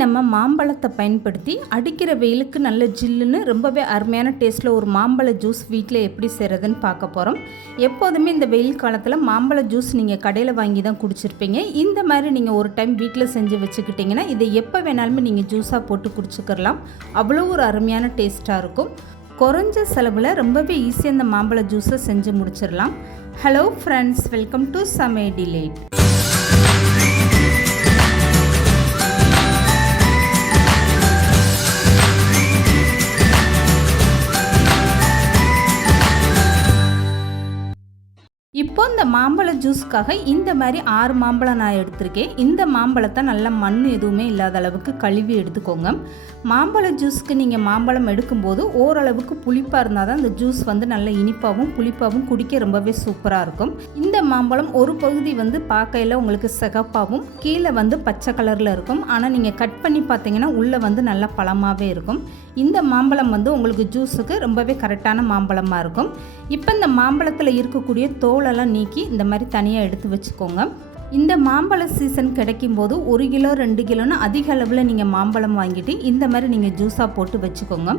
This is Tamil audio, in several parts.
நம்ம மாம்பழத்தை பயன்படுத்தி அடிக்கிற வெயிலுக்கு நல்ல ஜில்லுன்னு ரொம்பவே அருமையான டேஸ்ட்டில் ஒரு மாம்பழ ஜூஸ் வீட்டில் எப்படி செய்கிறதுன்னு பார்க்க போகிறோம். எப்போதுமே இந்த வெயில் காலத்தில் மாம்பழ ஜூஸ் நீங்கள் கடையில் வாங்கி தான் குடிச்சிருப்பீங்க. இந்த மாதிரி நீங்கள் ஒரு டைம் வீட்டில் செஞ்சு வச்சுக்கிட்டிங்கன்னா இதை எப்போ வேணாலுமே நீங்கள் ஜூஸாக போட்டு குடிச்சிக்கிறலாம். அவ்வளோ ஒரு அருமையான டேஸ்ட்டாக இருக்கும். குறைஞ்ச செலவில் ரொம்பவே ஈஸியாக இந்த மாம்பழ ஜூஸை செஞ்சு முடிச்சிடலாம். ஹலோ ஃப்ரெண்ட்ஸ், வெல்கம் டு சமையல் டிலைட். இப்போ இந்த மாம்பழ ஜூஸ்க்காக இந்த மாதிரி 6 மாம்பழம் நான் எடுத்திருக்கேன். இந்த மாம்பழத்தை நல்லா மண் எதுவுமே இல்லாத அளவுக்கு கழுவி எடுத்துக்கோங்க. மாம்பழ ஜூஸ்க்கு நீங்கள் மாம்பழம் எடுக்கும்போது ஓரளவுக்கு புளிப்பாக இருந்தால் தான் இந்த ஜூஸ் நல்ல இனிப்பாகவும் புளிப்பாகவும் குடிக்க ரொம்பவே சூப்பராக இருக்கும். இந்த மாம்பழம் ஒரு பகுதி பார்க்கையில் உங்களுக்கு சிகப்பாகவும் கீழே பச்சை கலரில் இருக்கும். ஆனால் நீங்கள் கட் பண்ணி பார்த்தீங்கன்னா உள்ளே நல்லா பழமாகவே இருக்கும். இந்த மாம்பழம் உங்களுக்கு ஜூஸுக்கு ரொம்பவே கரெக்டான மாம்பழமாக இருக்கும். இப்போ இந்த மாம்பழத்தில் இருக்கக்கூடிய தோலெல்லாம் நீக்கி இந்த மாதிரி தனியாக எடுத்து வச்சுக்கோங்க. இந்த மாம்பழ சீசன் கிடைக்கும்போது 1 கிலோ 2 கிலோன்னு அதிக அளவில் நீங்கள் மாம்பழம் வாங்கிட்டு இந்த மாதிரி நீங்கள் ஜூஸாக போட்டு வச்சுக்கோங்க.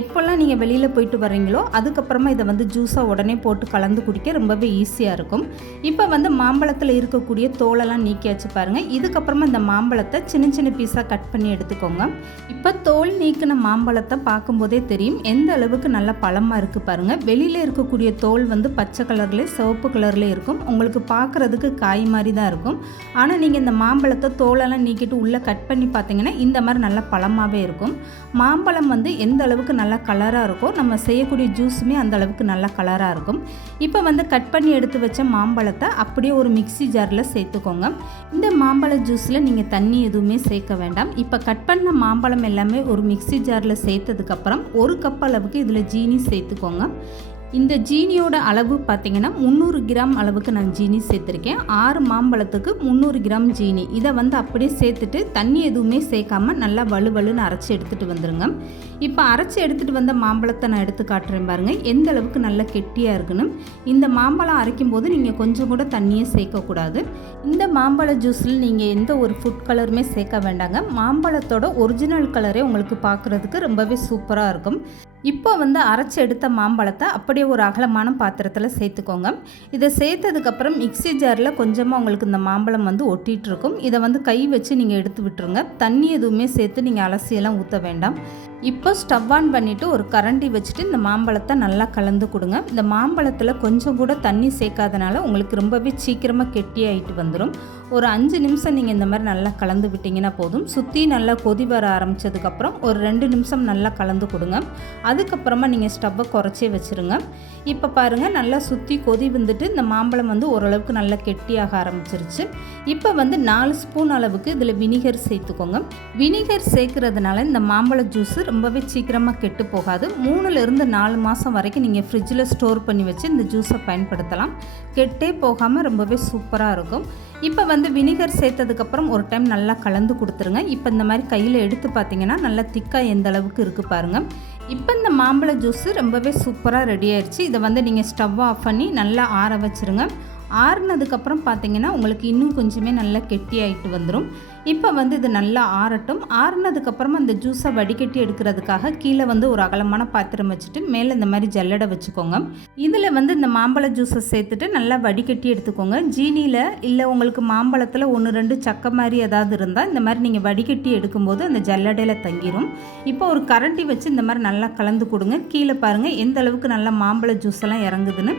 எப்போல்லாம் நீங்கள் வெளியில் போயிட்டு வரீங்களோ அதுக்கப்புறமா இதை ஜூஸாக உடனே போட்டு கலந்து குடிக்க ரொம்பவே ஈஸியாக இருக்கும். இப்போ மாம்பழத்தில் இருக்கக்கூடிய தோலெல்லாம் நீக்கி வச்சு பாருங்கள். இதுக்கப்புறமா இந்த மாம்பழத்தை சின்ன சின்ன பீஸாக கட் பண்ணி எடுத்துக்கோங்க. இப்போ தோல் நீக்கின மாம்பழத்தை பார்க்கும்போதே தெரியும் எந்த அளவுக்கு நல்லா பழமாக இருக்குது பாருங்கள். வெளியில் இருக்கக்கூடிய தோல் பச்சை கலர்லேயே சிவப்பு கலர்லேயே இருக்கும். உங்களுக்கு பார்க்குறதுக்கு காய் மாதிரி தான் இருக்கும். ஆனால் நீங்கள் இந்த மாம்பழத்தை தோலெல்லாம் நீக்கிட்டு உள்ளே கட் பண்ணி பார்த்தீங்கன்னா இந்த மாதிரி நல்லா பழமாகவே இருக்கும். மாம்பழம் எந்த அளவுக்கு நல்லா கலராக இருக்கோ நம்ம செய்யக்கூடிய ஜூஸுமே அந்த அளவுக்கு நல்லா கலராக இருக்கும். இப்போ கட் பண்ணி எடுத்து வச்ச மாம்பழத்தை அப்படியே ஒரு மிக்ஸி ஜாரில் சேர்த்துக்கோங்க. இந்த மாம்பழ ஜூஸில் நீங்கள் தண்ணி எதுவுமே சேர்க்க வேண்டாம். இப்போ கட் பண்ண மாம்பழம் எல்லாமே ஒரு மிக்ஸி ஜாரில் சேர்த்ததுக்கப்புறம் 1 கப் அளவுக்கு இதில் ஜீனி சேர்த்துக்கோங்க. இந்த ஜீனியோட அளவு பார்த்திங்கன்னா 300 கிராம் அளவுக்கு நான் ஜீனி சேர்த்துருக்கேன். 6 மாம்பழத்துக்கு 300 கிராம் ஜீனி. இதை அப்படியே சேர்த்துட்டு தண்ணி எதுவுமே சேர்க்காமல் நல்லா வலுவலுன்னு அரைச்சி எடுத்துகிட்டு வந்துடுங்க. இப்போ அரைச்சி எடுத்துகிட்டு வந்த மாம்பழத்தை நான் எடுத்து காட்டுறேன் பாருங்கள் எந்த அளவுக்கு நல்லா கெட்டியாக இருக்குன்னு. இந்த மாம்பழம் அரைக்கும் போது நீங்கள் கொஞ்சம் கூட தண்ணியே சேர்க்கக்கூடாது. இந்த மாம்பழ ஜூஸில் நீங்கள் எந்த ஒரு ஃபுட் கலருமே சேர்க்க வேண்டாங்க. மாம்பழத்தோட ஒரிஜினல் கலரே உங்களுக்கு பார்க்குறதுக்கு ரொம்பவே சூப்பராக இருக்கும். இப்போ அரைச்சி எடுத்த மாம்பழத்தை அப்படியே ஒரு அகலமான பாத்திரத்தில் சேர்த்துக்கோங்க. இதை சேர்த்ததுக்கப்புறம் மிக்ஸி ஜாரில் கொஞ்சமாக உங்களுக்கு இந்த மாம்பழம் ஒட்டிகிட்டு இருக்கும். இதை கை வச்சு நீங்கள் எடுத்து விட்டுருங்க. தண்ணி எதுவுமே சேர்த்து நீங்கள் அலசியெல்லாம் ஊற்ற வேண்டாம். இப்போ ஸ்டவ் ஆன் பண்ணிவிட்டு ஒரு கரண்டி வச்சுட்டு இந்த மாம்பழத்தை நல்லா கலந்து கொடுங்க. இந்த மாம்பழத்தில் கொஞ்சம் கூட தண்ணி சேர்க்காதனால உங்களுக்கு ரொம்பவே சீக்கிரமாக கெட்டியாகிட்டு வந்துடும். ஒரு 5 நிமிஷம் நீங்கள் இந்த மாதிரி நல்லா கலந்து விட்டிங்கன்னா போதும். சுற்றி நல்லா கொதி வர ஆரம்பித்ததுக்கப்புறம் ஒரு 2 நிமிஷம் நல்லா கலந்து கொடுங்க. அதுக்கப்புறமா நீங்கள் ஸ்டவ்வை குறைச்சே வச்சுருங்க. இப்போ பாருங்கள் நல்லா சுற்றி கொதி இந்த மாம்பழம் ஓரளவுக்கு நல்லா கெட்டியாக ஆரம்பிச்சிருச்சு. இப்போ 4 ஸ்பூன் அளவுக்கு இதில் வினிகர் சேர்த்துக்கோங்க. வினிகர் சேர்க்கறதுனால இந்த மாம்பழ ஜூஸ் ரொம்பவே சீக்கிரமாக கெட்டு போகாது. 3லிருந்து 4 மாதம் வரைக்கும் நீங்கள் ஃப்ரிட்ஜில் ஸ்டோர் பண்ணி வச்சு இந்த ஜூஸை பயன்படுத்தலாம். கெட்டே போகாமல் ரொம்பவே சூப்பராக இருக்கும். இப்போ வினிகர் சேர்த்ததுக்கப்புறம் ஒரு டைம் நல்லா கலந்து கொடுத்துருங்க. இப்போ இந்த மாதிரி கையில் எடுத்து பார்த்தீங்கன்னா நல்லா திக்காக எந்த அளவுக்கு இருக்குது பாருங்கள். இப்போ இந்த மாம்பழ ஜூஸு ரொம்பவே சூப்பராக ரெடி ஆயிடுச்சு. இதை நீங்கள் ஸ்டவ் ஆஃப் பண்ணி நல்லா ஆற வச்சுருங்க. ஆறுனதுக்கப்புறம் பார்த்தீங்கன்னா உங்களுக்கு இன்னும் கொஞ்சமே நல்லா கெட்டி ஆகிட்டு வந்துடும். இப்போ இது நல்லா ஆறட்டும். ஆறுனதுக்கப்புறமா அந்த ஜூஸை வடிகட்டி எடுக்கிறதுக்காக கீழே ஒரு அகலமான பாத்திரம் வச்சுட்டு மேலே இந்த மாதிரி ஜல்லடை வச்சுக்கோங்க. இதில் இந்த மாம்பழ ஜூஸை சேர்த்துட்டு நல்லா வடிகட்டி எடுத்துக்கோங்க. ஜீனியில் இல்லை உங்களுக்கு மாம்பழத்தில் 1-2 சக்கை மாதிரி ஏதாவது இருந்தால் இந்த மாதிரி நீங்கள் வடிகட்டி எடுக்கும்போது அந்த ஜல்லடையில் தங்கிடும். இப்போ ஒரு கரண்டி வச்சு இந்த மாதிரி நல்லா கலந்து கொடுங்க. கீழே பாருங்கள் எந்த அளவுக்கு நல்லா மாம்பழ ஜூஸ் எல்லாம் இறங்குதுன்னு.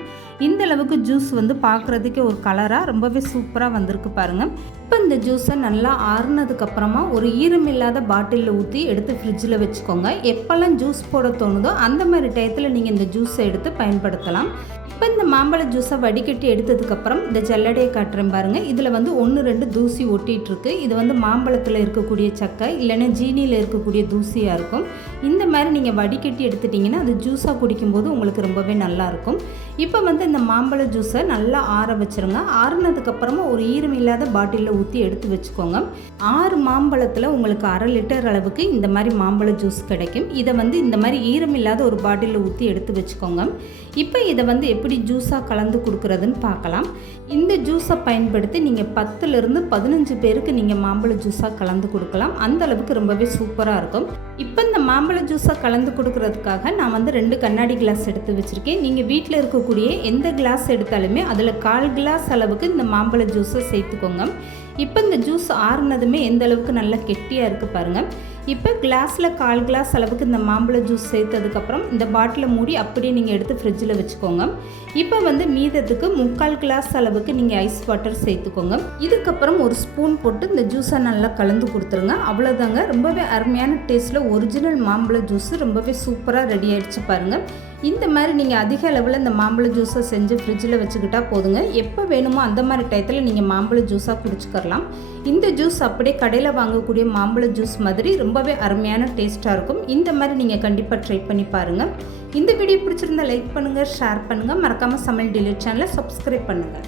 இந்த அளவுக்கு ஜூஸ் பார்க்குறதுக்கே ஒரு கலராக ரொம்பவே சூப்பராக வந்திருக்கு பாருங்கள். இப்போ இந்த ஜூஸை நல்லா ஆறுனதுக்கப்புறமா ஒரு ஈரமில்லாத பாட்டிலில் ஊற்றி எடுத்து ஃப்ரிட்ஜில் வச்சுக்கோங்க. எப்போல்லாம் ஜூஸ் போட தோணுதோ அந்த மாதிரி டயத்தில் நீங்கள் இந்த ஜூஸை எடுத்து பயன்படுத்தலாம். இப்போ இந்த மாம்பழ ஜூஸை வடிகட்டி எடுத்ததுக்கப்புறம் இந்த ஜல்லடையை காட்டுறேன் பாருங்கள். இதில் 1-2 தூசி ஒட்டிகிட்ருக்கு. இது மாம்பழத்தில் இருக்கக்கூடிய சக்கை இல்லைன்னா ஜீனியில் இருக்கக்கூடிய தூசியாக இருக்கும். இந்த மாதிரி நீங்கள் வடிகட்டி எடுத்துட்டிங்கன்னா அது ஜூஸாக குடிக்கும்போது உங்களுக்கு ரொம்பவே நல்லாயிருக்கும். இப்போ வந்து இந்த மாம்பழ ஜூஸை நல்லா ஆற வச்சுருங்க. ஆறுனதுக்கப்புறமா ஒரு ஈரம் இல்லாத பாட்டிலில் ஊற்றி எடுத்து வச்சுக்கோங்க. 6 மாம்பழத்தில் உங்களுக்கு 1/2 லிட்டர் அளவுக்கு இந்த மாதிரி மாம்பழ ஜூஸ் கிடைக்கும். இதை வந்து இந்த மாதிரி ஈரம் இல்லாத ஒரு பாட்டிலில் ஊற்றி எடுத்து வச்சுக்கோங்க. இப்போ இதை வந்து எப்படி ஜூஸாக கலந்து கொடுக்குறதுன்னு பார்க்கலாம். இந்த ஜூஸை பயன்படுத்தி நீங்கள் 10லிருந்து 15 பேருக்கு நீங்கள் மாம்பழ ஜூஸாக கலந்து கொடுக்கலாம். அந்த அளவுக்கு ரொம்பவே சூப்பராக இருக்கும். இப்போ இந்த மாம்பழ ஜூஸாக கலந்து கொடுக்கறதுக்காக நான் வந்து 2 கண்ணாடி கிளாஸ் எடுத்து வச்சுருக்கேன். நீங்கள் வீட்டில் இருக்கக்கூடிய எந்த கிளாஸ் எடுத்தாலுமே அதில் 1/4 கிளாஸ் அளவுக்கு இந்த மாம்பழ ஜூஸை சேர்த்துக்கோங்க. இப்போ இந்த ஜூஸ் ஆறுனதுமே எந்த அளவுக்கு நல்லா கெட்டியாக இருக்குது பாருங்கள். இப்போ கிளாஸில் 1/4 கிளாஸ் அளவுக்கு இந்த மாம்பழ ஜூஸ் சேர்த்ததுக்கப்புறம் இந்த பாட்டிலை மூடி அப்படியே நீங்கள் எடுத்து ஃப்ரிட்ஜில் வச்சுக்கோங்க. இப்போ வந்து மீதத்துக்கு 3/4 கிளாஸ் அளவுக்கு நீங்கள் ஐஸ் வாட்டர் சேர்த்துக்கோங்க. இதுக்கப்புறம் ஒரு ஸ்பூன் போட்டு இந்த ஜூஸை நல்லா கலந்து கொடுத்துருங்க. அவ்வளோதாங்க, ரொம்பவே அருமையான டேஸ்ட்டில் ஒரிஜினல் மாம்பழ ஜூஸ் ரொம்பவே சூப்பராக ரெடி ஆகிடுச்சு பாருங்கள். இந்த மாதிரி நீங்கள் அதிக அளவில் இந்த மாம்பழ ஜூஸை செஞ்சு ஃப்ரிட்ஜில் வச்சுக்கிட்டா போதுங்க. எப்போ வேணுமோ அந்த மாதிரி டயத்தில் நீங்கள் மாம்பழ ஜூஸாக குடிச்சுக்கலாம். இந்த ஜூஸ் அப்படியே கடையில் வாங்கக்கூடிய மாம்பழ ஜூஸ் மாதிரி ரொம்பவே அருமையான டேஸ்ட்டாக இருக்கும். இந்த மாதிரி நீங்கள் கண்டிப்பாக ட்ரை பண்ணி பாருங்கள். இந்த வீடியோ பிடிச்சிருந்தா லைக் பண்ணுங்கள், ஷேர் பண்ணுங்கள். மறக்காமல் சமையல் டிலீட் சேனலை சப்ஸ்கிரைப் பண்ணுங்கள்.